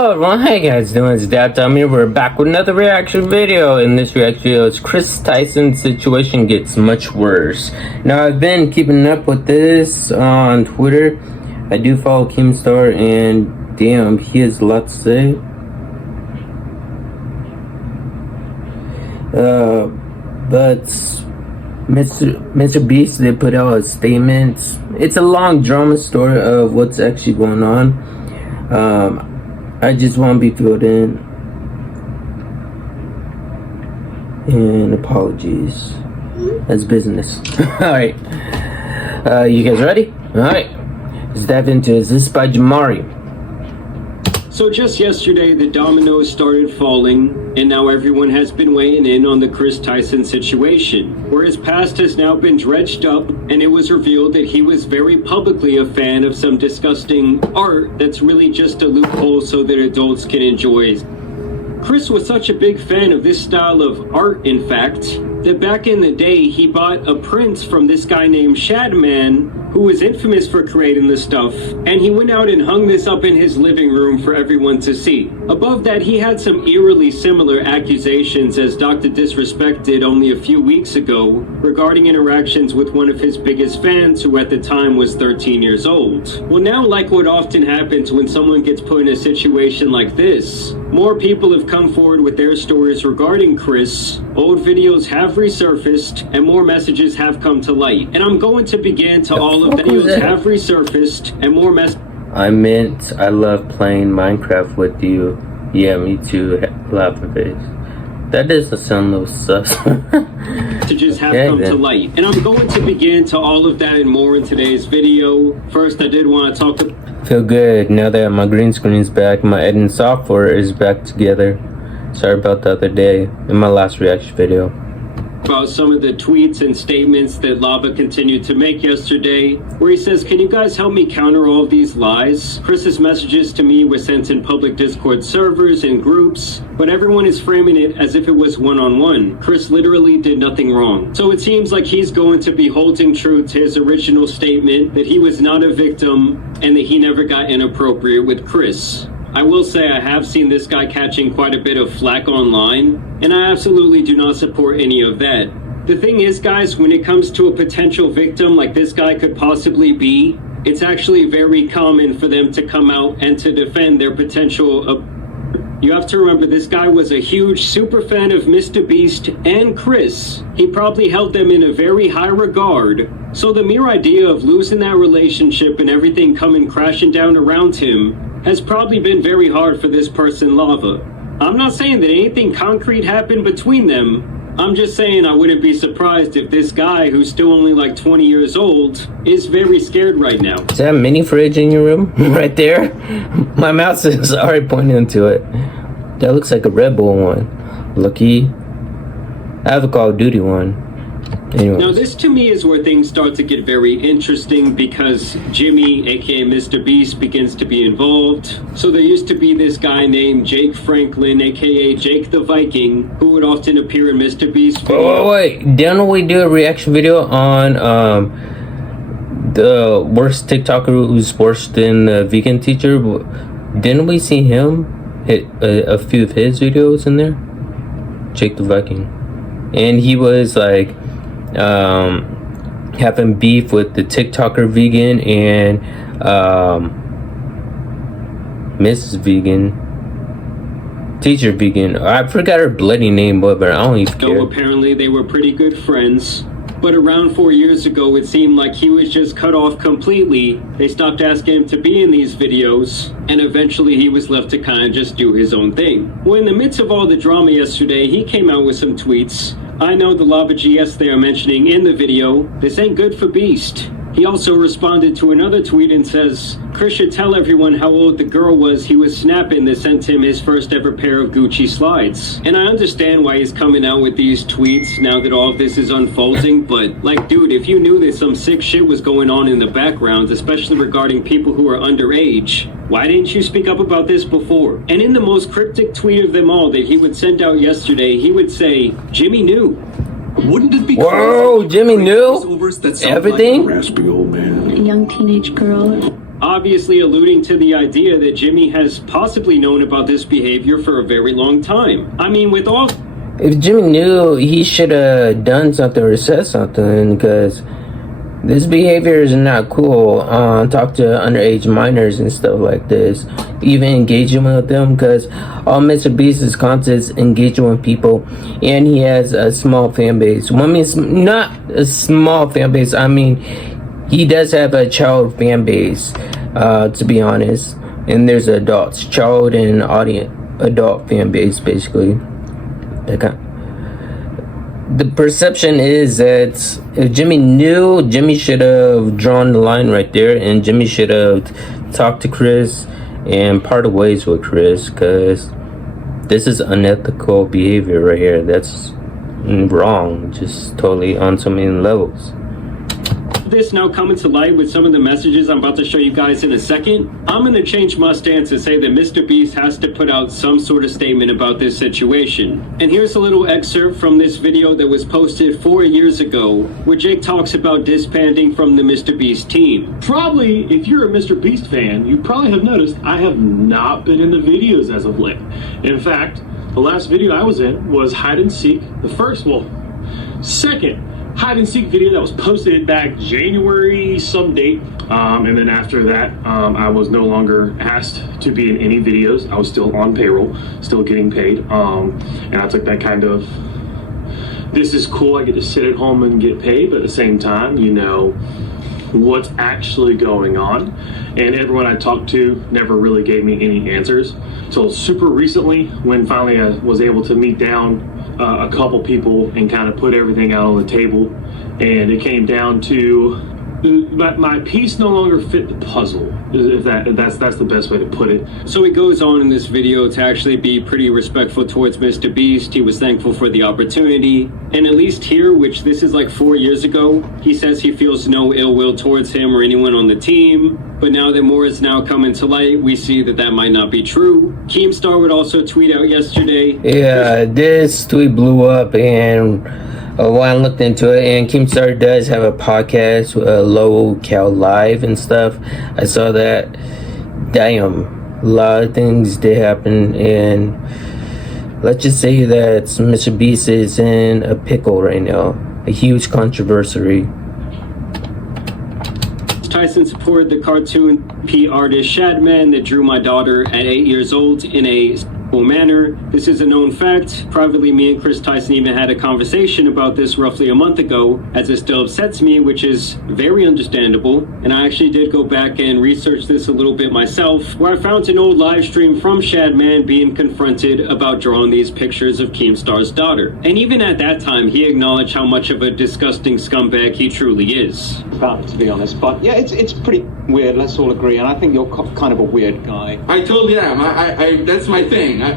Hello everyone, how you guys doing? It's Dad Tom here. We're back with another reaction video. In this reaction video, it's Kris Tyson's situation gets much worse. Now, I've been keeping up with this on Twitter. I do follow Keemstar, and damn, he has a lot to say. But Mr. Beast did put out a statement. It's a long drama story of what's actually going on. I just want to be filled in. And apologies. That's business. Alright. You guys ready? Alright. Let's dive into it. This is by Jamari. So just yesterday, the dominoes started falling, and now everyone has been weighing in on the Kris Tyson situation, where his past has now been dredged up, and it was revealed that he was very publicly a fan of some disgusting art that's really just a loophole so that adults can enjoy. Kris was such a big fan of this style of art, in fact, that back in the day he bought a print from this guy named Shadman, who was infamous for creating this stuff, and he went out and hung this up in his living room for everyone to see. Above that, he had some eerily similar accusations as Dr. Disrespect did only a few weeks ago regarding interactions with one of his biggest fans, who at the time was 13 years old. Well, now, like what often happens when someone gets put in a situation like this, more people have come forward with their stories regarding Kris. Old videos have resurfaced, and more messages have come to light. And I'm going to begin to all of the videos have resurfaced, and more messages. I love playing Minecraft with you. Yeah, me too. Laughing face. That doesn't sound a little sus. Messages have come to light, and I'm going to begin to all of that and more in today's video. First, I did want to talk about. Feel good now that my green screen is back. My editing software is back together. Sorry about the other day in my last reaction video. About some of the tweets and statements that Lava continued to make yesterday, where he says, "Can you guys help me counter all of these lies? Kris's messages to me were sent in public Discord servers and groups, but everyone is framing it as if it was one-on-one. Kris literally did nothing wrong." So it seems like he's going to be holding true to his original statement that he was not a victim and that he never got inappropriate with Kris. I will say I have seen this guy catching quite a bit of flack online, and I absolutely do not support any of that. The thing is, guys, when it comes to a potential victim like this guy could possibly be, it's actually very common for them to come out and to defend their potential. You have to remember, this guy was a huge super fan of Mr. Beast and Kris. He probably held them in a very high regard. So the mere idea of losing that relationship and everything coming crashing down around him has probably been very hard for this person, Lava. I'm not saying that anything concrete happened between them. I'm just saying I wouldn't be surprised if this guy, who's still only like 20 years old, is very scared right now. Is that a mini fridge in your room? Right there? My mouse is already pointing into it. That looks like a Red Bull one. Lucky. I have a Call of Duty one. Anyways. Now this to me is where things start to get very interesting, because Jimmy, aka Mr. Beast, begins to be involved. So there used to be this guy named Jake Franklin, aka Jake the Viking, who would often appear in Mr. Beast's videos. Wait, didn't we do a reaction video on the worst TikToker who's worse than the vegan teacher? Didn't we see him hit a few of his videos in there? Jake the Viking. And he was like having beef with the TikToker vegan and Mrs. Vegan, teacher vegan. I forgot her bloody name, but I don't even care. So apparently they were pretty good friends. But around 4 years ago, it seemed like he was just cut off completely. They stopped asking him to be in these videos, and eventually he was left to kind of just do his own thing. Well, in the midst of all the drama yesterday, he came out with some tweets. I know the Lava GS they are mentioning in the video. This ain't good for Beast. He also responded to another tweet and says, Kris should tell everyone how old the girl was he was snapping that sent him his first ever pair of Gucci slides. And I understand why he's coming out with these tweets now that all of this is unfolding, but like, dude, if you knew that some sick shit was going on in the background, especially regarding people who are underage, why didn't you speak up about this before? And in the most cryptic tweet of them all that he would send out yesterday, he would say, Jimmy knew. Wouldn't it be Whoa, Jimmy knew everything? Like a raspy old man. A young teenage girl. obviously alluding to the idea that Jimmy has possibly known about this behavior for a very long time. I mean, with all... If Jimmy knew, he should have done something or said something, because this behavior is not cool. Talk to underage minors and stuff like this. Even engaging with them, because all Mr. Beast's content is engaging with people, and he has a small fan base. Well, I mean, it's not a small fan base. I mean, he does have a child fan base, to be honest. And there's adults, child and adult fan base, basically. The perception is that if Jimmy knew, Jimmy should have drawn the line right there, and Jimmy should have talked to Kris and parted ways with Kris, because this is unethical behavior right here. That's wrong, just totally on so many levels. This now coming to light with some of the messages I'm about to show you guys in a second, I'm going to change my stance and say that Mr. Beast has to put out some sort of statement about this situation. And here's a little excerpt from this video that was posted 4 years ago, where Jake talks about disbanding from the Mr. Beast team. Probably, if you're a Mr. Beast fan, you probably have noticed I have not been in the videos as of late. In fact, the last video I was in was Hide and Seek, second hide and seek video that was posted back January some date, and then after that I was no longer asked to be in any videos. I was still on payroll, still getting paid, and I took that kind of, this is cool, I get to sit at home and get paid, but at the same time, you know what's actually going on. And everyone I talked to never really gave me any answers. So super recently, when finally I was able to meet down a couple people and kind of put everything out on the table, and it came down to my piece no longer fit the puzzle, if that's the best way to put it. So he goes on in this video to actually be pretty respectful towards Mr. Beast. He was thankful for the opportunity, and at least here, which this is like 4 years ago, he says he feels no ill will towards him or anyone on the team. But now that more is now coming to light, we see that that might not be true. Keemstar would also tweet out yesterday. Yeah, this tweet blew up, and when I looked into it, and Keemstar does have a podcast, Low Cal Live and stuff. I saw that. Damn, a lot of things did happen, and let's just say that Mr. Beast is in a pickle right now. A huge controversy. Tyson supported the cartoon P artist Shadman that drew my daughter at 8 years old in a manner. This is a known fact. Privately, me and Kris Tyson even had a conversation about this roughly a month ago, as it still upsets me, which is very understandable. And I actually did go back and research this a little bit myself, where I found an old live stream from Shadman being confronted about drawing these pictures of Keemstar's daughter. And even at that time, he acknowledged how much of a disgusting scumbag he truly is. About it, to be honest, but yeah, it's pretty weird, let's all agree, and I think you're kind of a weird guy. I totally am. I that's my thing. I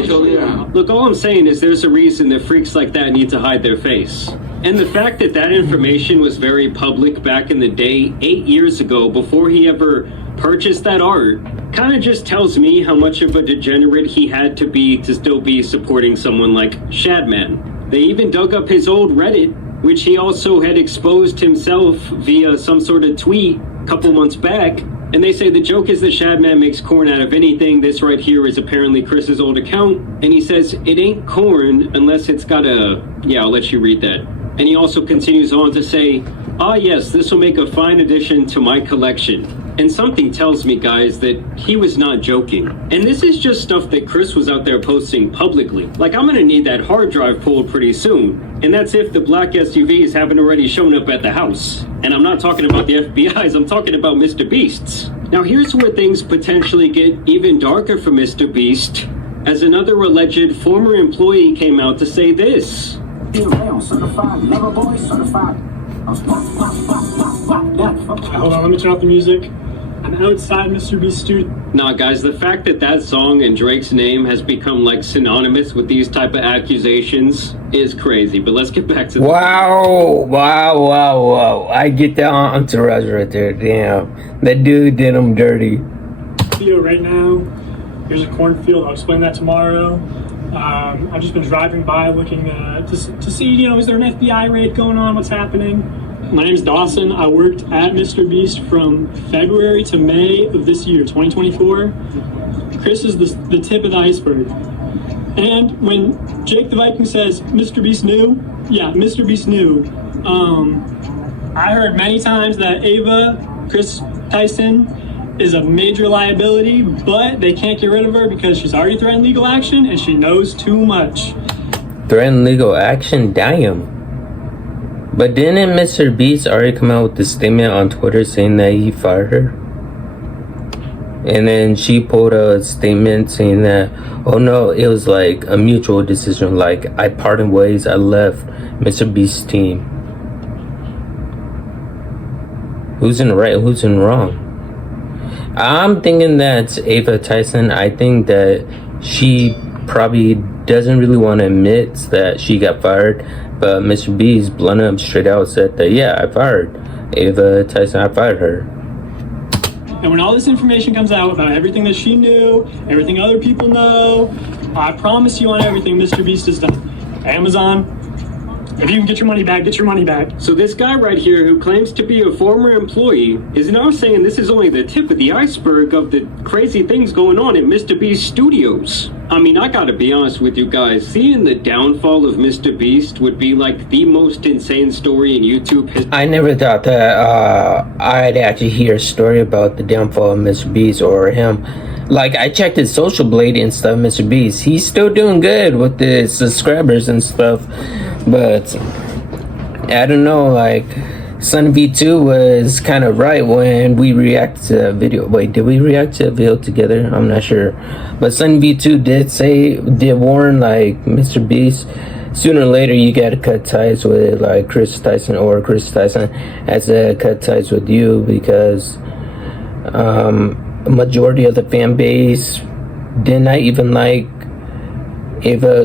totally am. Look, all I'm saying is there's a reason that freaks like that need to hide their face. And the fact that that information was very public back in the day, 8 years ago, before he ever purchased that art, kind of just tells me how much of a degenerate he had to be to still be supporting someone like Shadman. They even dug up his old Reddit, which he also had exposed himself via some sort of tweet a couple months back. And they say the joke is that Shadman makes corn out of anything. This right here is apparently Kris's old account. And he says it ain't corn unless it's got a... Yeah, I'll let you read that. And he also continues on to say, ah yes, this will make a fine addition to my collection. And something tells me, guys, that he was not joking. And this is just stuff that Kris was out there posting publicly. Like, I'm gonna need that hard drive pulled pretty soon. And that's if the black SUVs haven't already shown up at the house. And I'm not talking about the FBI's, I'm talking about Mr. Beast's. Now here's where things potentially get even darker for Mr. Beast, as another alleged former employee came out to say this. Certified, lover boy, certified. Hold on, let me turn off the music. I'm outside Mr. Beast studio. Nah, guys, the fact that that song and Drake's name has become like synonymous with these type of accusations is crazy. But let's get back to Wow. I get that entourage right there. Damn, that dude did him dirty. Video right now. Here's a cornfield. I'll explain that tomorrow. I've just been driving by looking to see, is there an FBI raid going on? What's happening? My name is Dawson. I worked at Mr. Beast from February to May of this year, 2024. Kris is the tip of the iceberg. And when Jake the Viking says, Mr. Beast knew, yeah, Mr. Beast knew. I heard many times that Kris Tyson, is a major liability, but they can't get rid of her because she's already threatened legal action and she knows too much. Threatened legal action? Damn. But didn't Mr. Beast already come out with a statement on Twitter saying that he fired her? And then she pulled a statement saying that, oh no, it was like a mutual decision. Like, I parted ways, I left Mr. Beast's team. Who's in the right, who's in the wrong? I'm thinking that's Ava Tyson. I think that she probably doesn't really want to admit that she got fired. But Mr. Beast blunt up straight out said that, yeah, I fired Ava Tyson, I fired her. And when all this information comes out about everything that she knew, everything other people know, I promise you on everything Mr. Beast has done. Amazon, if you can get your money back, get your money back. So this guy right here who claims to be a former employee is now saying this is only the tip of the iceberg of the crazy things going on at Mr. Beast Studios. I mean, I gotta be honest with you guys, seeing the downfall of Mr. Beast would be like the most insane story in YouTube history. I never thought that I'd actually hear a story about the downfall of Mr. Beast or him. Like, I checked his social blade and stuff, Mr. Beast. He's still doing good with the subscribers and stuff. But, I don't know, like, Sun V2 was kind of right when we reacted to that video. Wait, did we react to that video together? I'm not sure. But Sun V2 did warn, like, Mr. Beast, sooner or later you gotta cut ties with, like, Kris Tyson, or Kris Tyson has to cut ties with you because, a majority of the fan base did not even like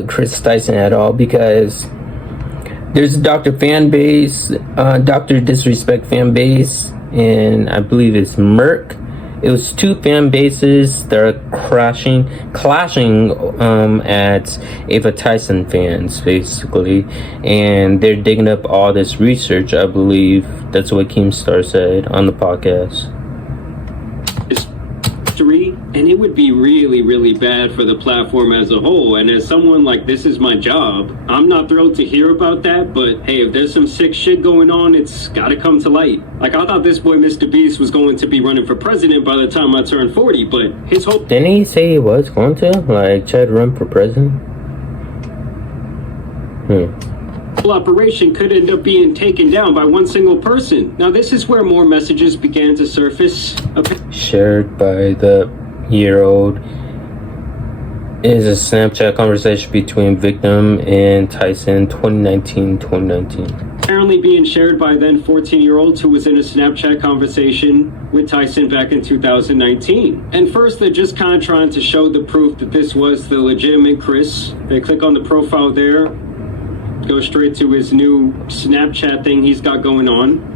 Kris Tyson at all, because there's a Dr. fan base, Dr. Disrespect fan base, and I believe it's Merc. It was two fan bases that are clashing at Ava Tyson fans, basically, and they're digging up all this research. I believe that's what Keemstar said on the podcast. And it would be really, really bad for the platform as a whole. And as someone like, this is my job, I'm not thrilled to hear about that. But hey, if there's some sick shit going on, it's gotta come to light. Like, I thought this boy Mr. Beast was going to be running for president by the time I turned 40, but his whole— Didn't he say he was going to? Like, try to run for president? operation could end up being taken down by one single person. Now, this is where more messages began to surface. Shared by the year-old is a Snapchat conversation between victim and Tyson 2019. Apparently being shared by then 14-year-olds who was in a Snapchat conversation with Tyson back in 2019. And first, they're just kind of trying to show the proof that this was the legitimate Kris. They click on the profile there, go straight to his new Snapchat thing he's got going on.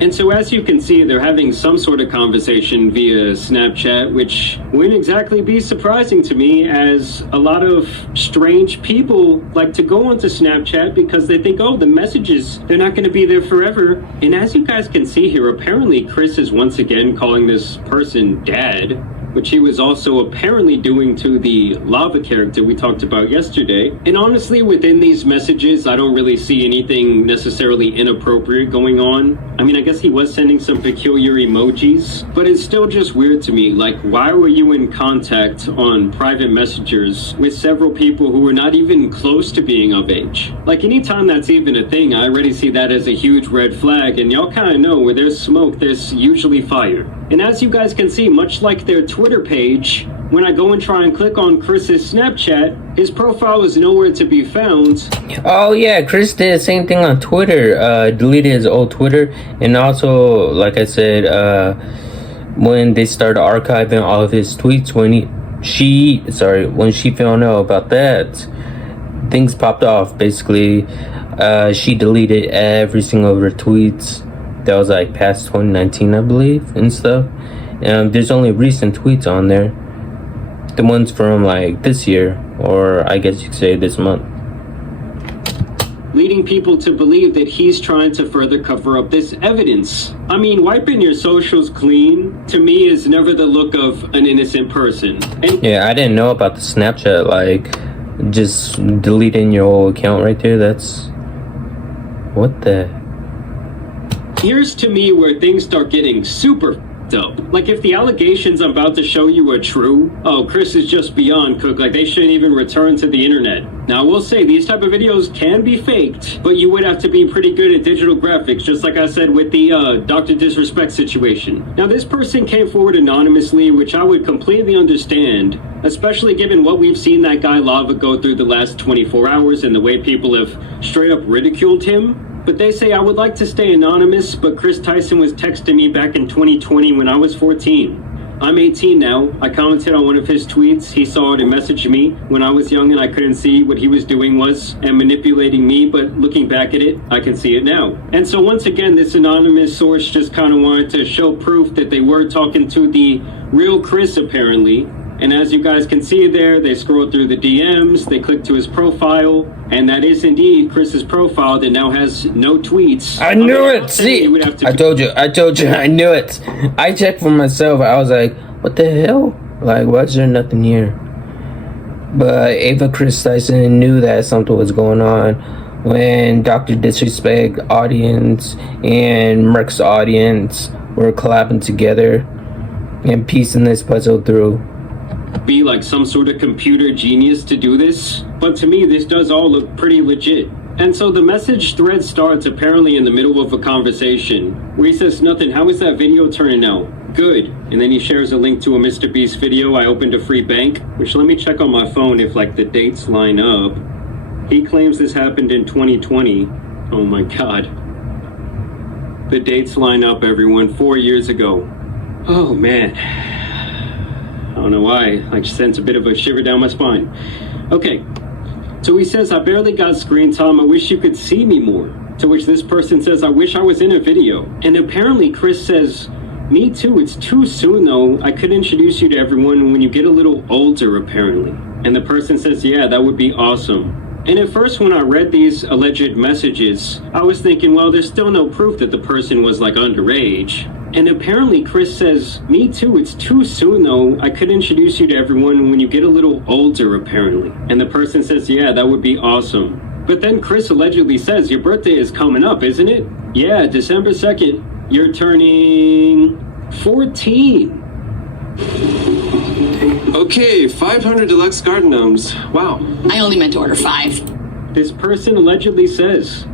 And so as you can see, they're having some sort of conversation via Snapchat, which wouldn't exactly be surprising to me, as a lot of strange people like to go onto Snapchat because they think, oh, the messages, they're not going to be there forever. And as you guys can see here, apparently Kris is once again calling this person dad, which he was also apparently doing to the Lava character we talked about yesterday. And honestly, within these messages, I don't really see anything necessarily inappropriate going on. I mean, I guess he was sending some peculiar emojis, but it's still just weird to me. Like, why were you in contact on private messengers with several people who were not even close to being of age? Like, anytime that's even a thing, I already see that as a huge red flag, and y'all kind of know where there's smoke, there's usually fire. And as you guys can see, much like their Twitter page, when I go and try and click on Kris's Snapchat, his profile is nowhere to be found. Oh yeah, Kris did the same thing on Twitter, deleted his old Twitter, and also, like I said, when they started archiving all of his tweets, when she found out about that, things popped off. Basically, she deleted every single of her tweets that was like past 2019, I believe, and stuff. There's only recent tweets on there, the ones from like this year, or I guess you could say this month. leading people to believe that he's trying to further cover up this evidence. I mean, wiping your socials clean, to me, is never the look of an innocent person. And Yeah, I didn't know about the Snapchat, like, just deleting your whole account right there. That's... what the... here's to me where things start getting super f***ed up. Like, if the allegations I'm about to show you are true, oh, Kris is just beyond cooked. Like, they shouldn't even return to the internet. Now, I will say, these type of videos can be faked, but you would have to be pretty good at digital graphics, just like I said with the Dr. Disrespect situation. Now, this person came forward anonymously, which I would completely understand, especially given what we've seen that guy Lava go through the last 24 hours and the way people have straight up ridiculed him. But they say, I would like to stay anonymous, but Kris Tyson was texting me back in 2020 when I was 14. I'm 18 now. I commented on one of his tweets. He saw it and messaged me when I was young and I couldn't see what he was doing was and manipulating me, but looking back at it, I can see it now. And so once again, this anonymous source just kind of wanted to show proof that they were talking to the real Kris, apparently. And as you guys can see there, they scroll through the DMs, they click to his profile, and that is indeed Kris's profile that now has no tweets. I knew it! See, I told you, I knew it. I checked for myself, I was like, what the hell? Like, why is there nothing here? But Ava Kris Tyson knew that something was going on when Dr. Disrespect audience and Merc's audience were collabing together and piecing this puzzle through. Be like some sort of computer genius to do this, but to me this does all look pretty legit. And so the message thread starts apparently in the middle of a conversation where he says, nothing, how is that video turning out? Good. And then he shares a link to a Mr. Beast video. I opened a free bank, which let me check on my phone if like the dates line up. He claims this happened in 2020. Oh my god. The dates line up, everyone, 4 years ago. Oh man. I don't know why, I just sent a bit of a shiver down my spine. Okay, so he says, I barely got screen time, I wish you could see me more. To which this person says, I wish I was in a video. And apparently Kris says, me too, it's too soon though. I could introduce you to everyone when you get a little older, apparently. And the person says, yeah, that would be awesome. And at first when I read these alleged messages, I was thinking, well, there's still no proof that the person was like underage. And apparently Kris says, me too, it's too soon though. I could introduce you to everyone when you get a little older, apparently. And the person says, yeah, that would be awesome. But then Kris allegedly says, your birthday is coming up, isn't it? Yeah, December 2nd. You're turning 14. Okay, 500 deluxe garden gnomes. Wow. I only meant to order 5. This person allegedly says,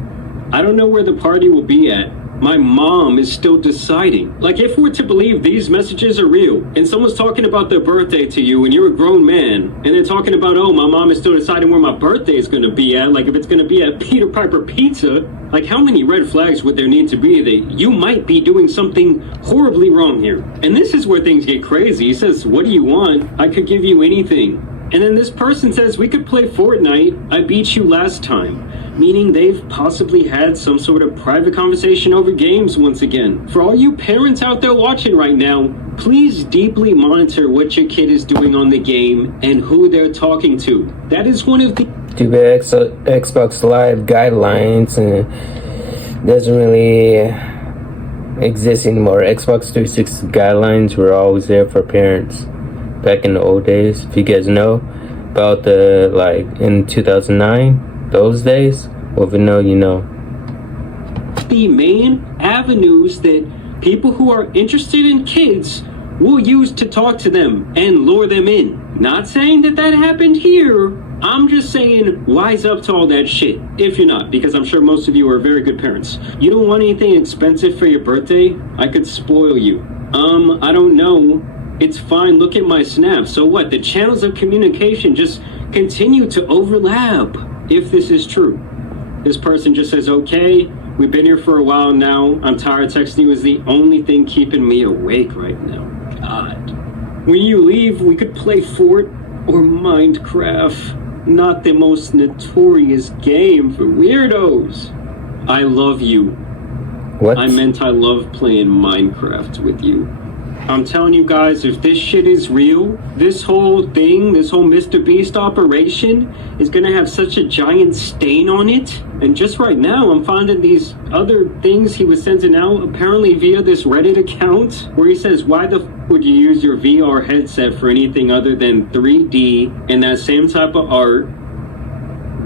I don't know where the party will be at. My mom is still deciding. Like, if we're to believe these messages are real, and someone's talking about their birthday to you, and you're a grown man, and they're talking about, oh, my mom is still deciding where my birthday is going to be at, like if it's going to be at Peter Piper Pizza, like how many red flags would there need to be that you might be doing something horribly wrong here? And this is where things get crazy. He says, what do you want? I could give you anything. And then this person says, we could play Fortnite. I beat you last time. Meaning they've possibly had some sort of private conversation over games once again. For all you parents out there watching right now, please deeply monitor what your kid is doing on the game and who they're talking to. That is one of the Xbox Live guidelines and doesn't really exist anymore. Xbox 360 guidelines were always there for parents back in the old days. If you guys know about the, like, in 2009, those days, well, if you know, you know. The main avenues that people who are interested in kids will use to talk to them and lure them in. Not saying that that happened here. I'm just saying wise up to all that shit. If you're not, because I'm sure most of you are very good parents. You don't want anything expensive for your birthday? I could spoil you. I don't know. It's fine, look at my snap. So what? The channels of communication just continue to overlap. If this is true. This person just says, okay, we've been here for a while now. I'm tired. Texting you is the only thing keeping me awake right now. God. When you leave, we could play Fort or Minecraft. Not the most notorious game for weirdos. I love you. What? I meant I love playing Minecraft with you. I'm telling you guys, if this shit is real, this whole thing, this whole Mr. Beast operation is gonna have such a giant stain on it. And just right now, I'm finding these other things he was sending out, apparently via this Reddit account, where he says, why the f would you use your VR headset for anything other than 3D and that same type of art?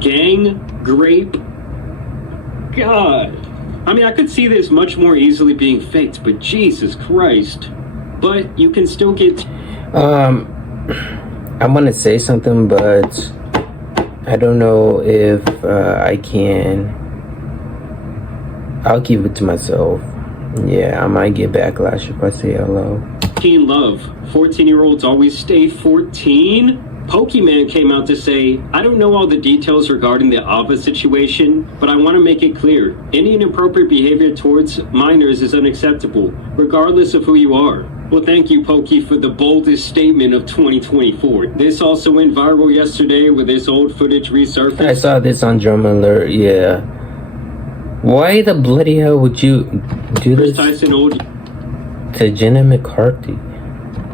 Gang, grape, God. I mean, I could see this much more easily being faked, but Jesus Christ. But you can still get... I want to say something, but I don't know if I can. I'll keep it to myself. Yeah, I might get backlash if I say hello. Teen love. 14-year-olds always stay 14? Pokemon came out to say, I don't know all the details regarding the Ava situation, but I want to make it clear. Any inappropriate behavior towards minors is unacceptable, regardless of who you are. Well, thank you, Pokey, for the boldest statement of 2024. This also went viral yesterday with this old footage resurfaced. I saw this on Drum Alert, yeah. Why the bloody hell would you do Kris this Tyson old to Jenna McCarthy?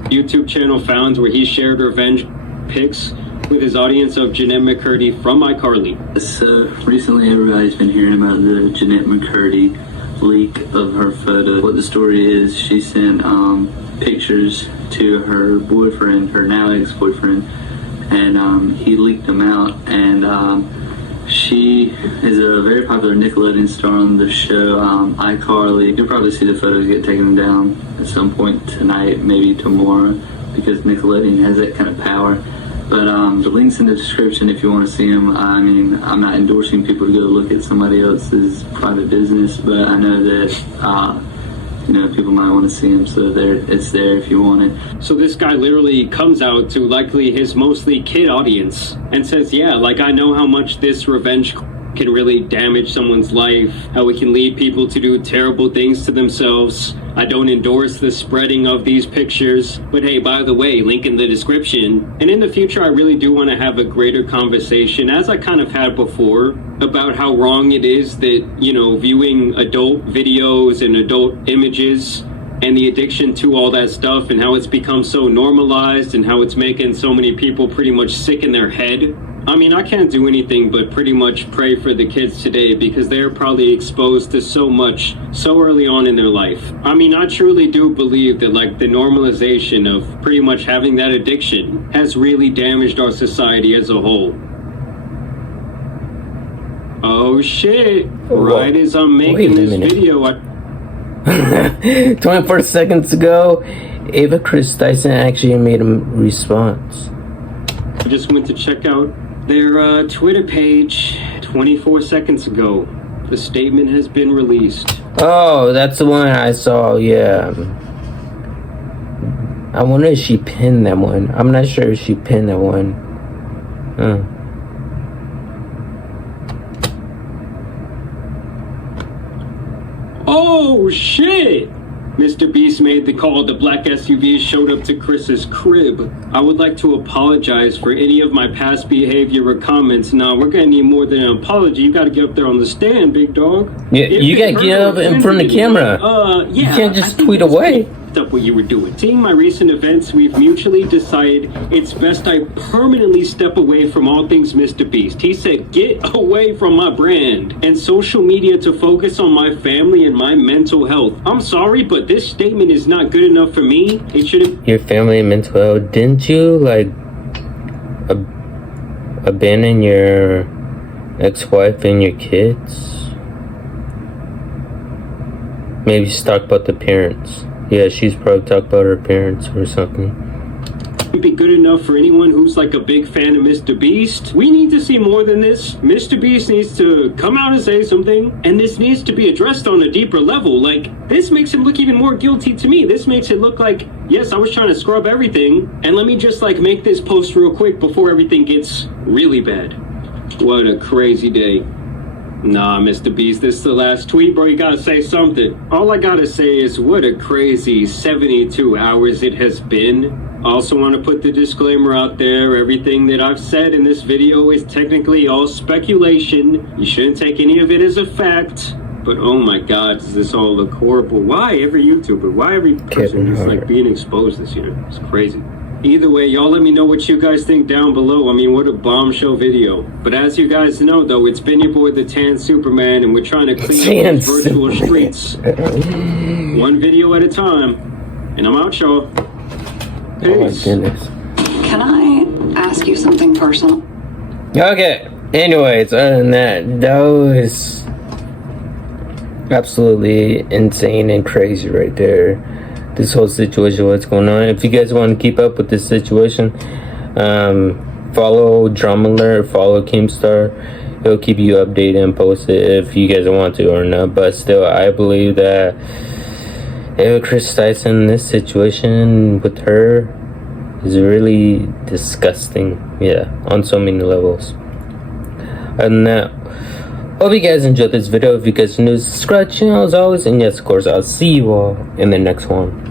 YouTube channel found where he shared revenge pics with his audience of Jeanette McCurdy from iCarly. So recently everybody's been hearing about the Jeanette McCurdy leak of her photo. What the story is, she sent pictures to her boyfriend, her now ex-boyfriend, and he leaked them out, and she is a very popular Nickelodeon star on the show iCarly. You'll probably see the photos get taken down at some point tonight, maybe tomorrow, because Nickelodeon has that kind of power. But the link's in the description if you want to see them. I mean, I'm not endorsing people to go look at somebody else's private business, but I know that you know, people might want to see them, so it's there if you want it. So this guy literally comes out to likely his mostly kid audience and says, yeah, like, I know how much this revenge can really damage someone's life, how it can lead people to do terrible things to themselves. I don't endorse the spreading of these pictures, but hey, by the way, link in the description. And in the future, I really do want to have a greater conversation, as I kind of had before, about how wrong it is that, you know, viewing adult videos and adult images and the addiction to all that stuff, and how it's become so normalized, and how it's making so many people pretty much sick in their head. I mean, I can't do anything but pretty much pray for the kids today, because they're probably exposed to so much so early on in their life. I mean, I truly do believe that, like, the normalization of pretty much having that addiction has really damaged our society as a whole. Oh shit, right as I'm making this video, 24 seconds ago, Kris Tyson actually made a response. I just went to check out their Twitter page 24 seconds ago. The statement has been released. Oh, that's the one I saw, yeah. I wonder if she pinned that one. I'm not sure if she pinned that one. Oh shit! Mr. Beast made the call. The black SUV showed up to Chris's crib. I would like to apologize for any of my past behavior or comments. Now, we're gonna need more than an apology. You gotta get up there on the stand, big dog. Yeah, you gotta get up in front of the camera. Yeah, you can't just tweet away. Up what you were doing. Seeing my recent events, we've mutually decided it's best I permanently step away from all things Mr. Beast. He said, get away from my brand and social media to focus on my family and my mental health. I'm sorry, but this statement is not good enough for me. It shouldn't. Your family and mental health. Didn't you, like, abandon your ex-wife and your kids? Maybe just talk about the parents. Yeah, she's probably talked about her parents or something. Be good enough for anyone who's like a big fan of Mr. Beast. We need to see more than this. Mr. Beast needs to come out and say something, and this needs to be addressed on a deeper level. Like, this makes him look even more guilty to me. This makes it look like, yes, I was trying to scrub everything, and let me just like make this post real quick before everything gets really bad. What a crazy day. Nah, Mr. Beast, this is the last tweet, bro. You gotta say something. All I gotta say is what a crazy 72 hours it has been. I also want to put the disclaimer out there. Everything that I've said in this video is technically all speculation. You shouldn't take any of it as a fact. but oh my god, does this all look horrible. Why every YouTuber, why every person is like being exposed this year? It's crazy. Either way, y'all let me know what you guys think down below. I mean, what a bombshell video. But as you guys know, though, it's been your boy, the Tan Superman, and we're trying to clean up these virtual streets. One video at a time. And I'm out, y'all. Peace. Oh my goodness. Can I ask you something personal? Okay. Anyways, other than that, that was absolutely insane and crazy right there. This whole situation, what's going on. If you guys want to keep up with this situation, follow Drama Alert, follow Keemstar. He'll keep you updated and posted if you guys want to or not. But still, I believe that Kris Tyson, this situation with her is really disgusting. Yeah, on so many levels. Other than that, hope you guys enjoyed this video. If you guys are new, subscribe to the channel as always. And yes, of course, I'll see you all in the next one.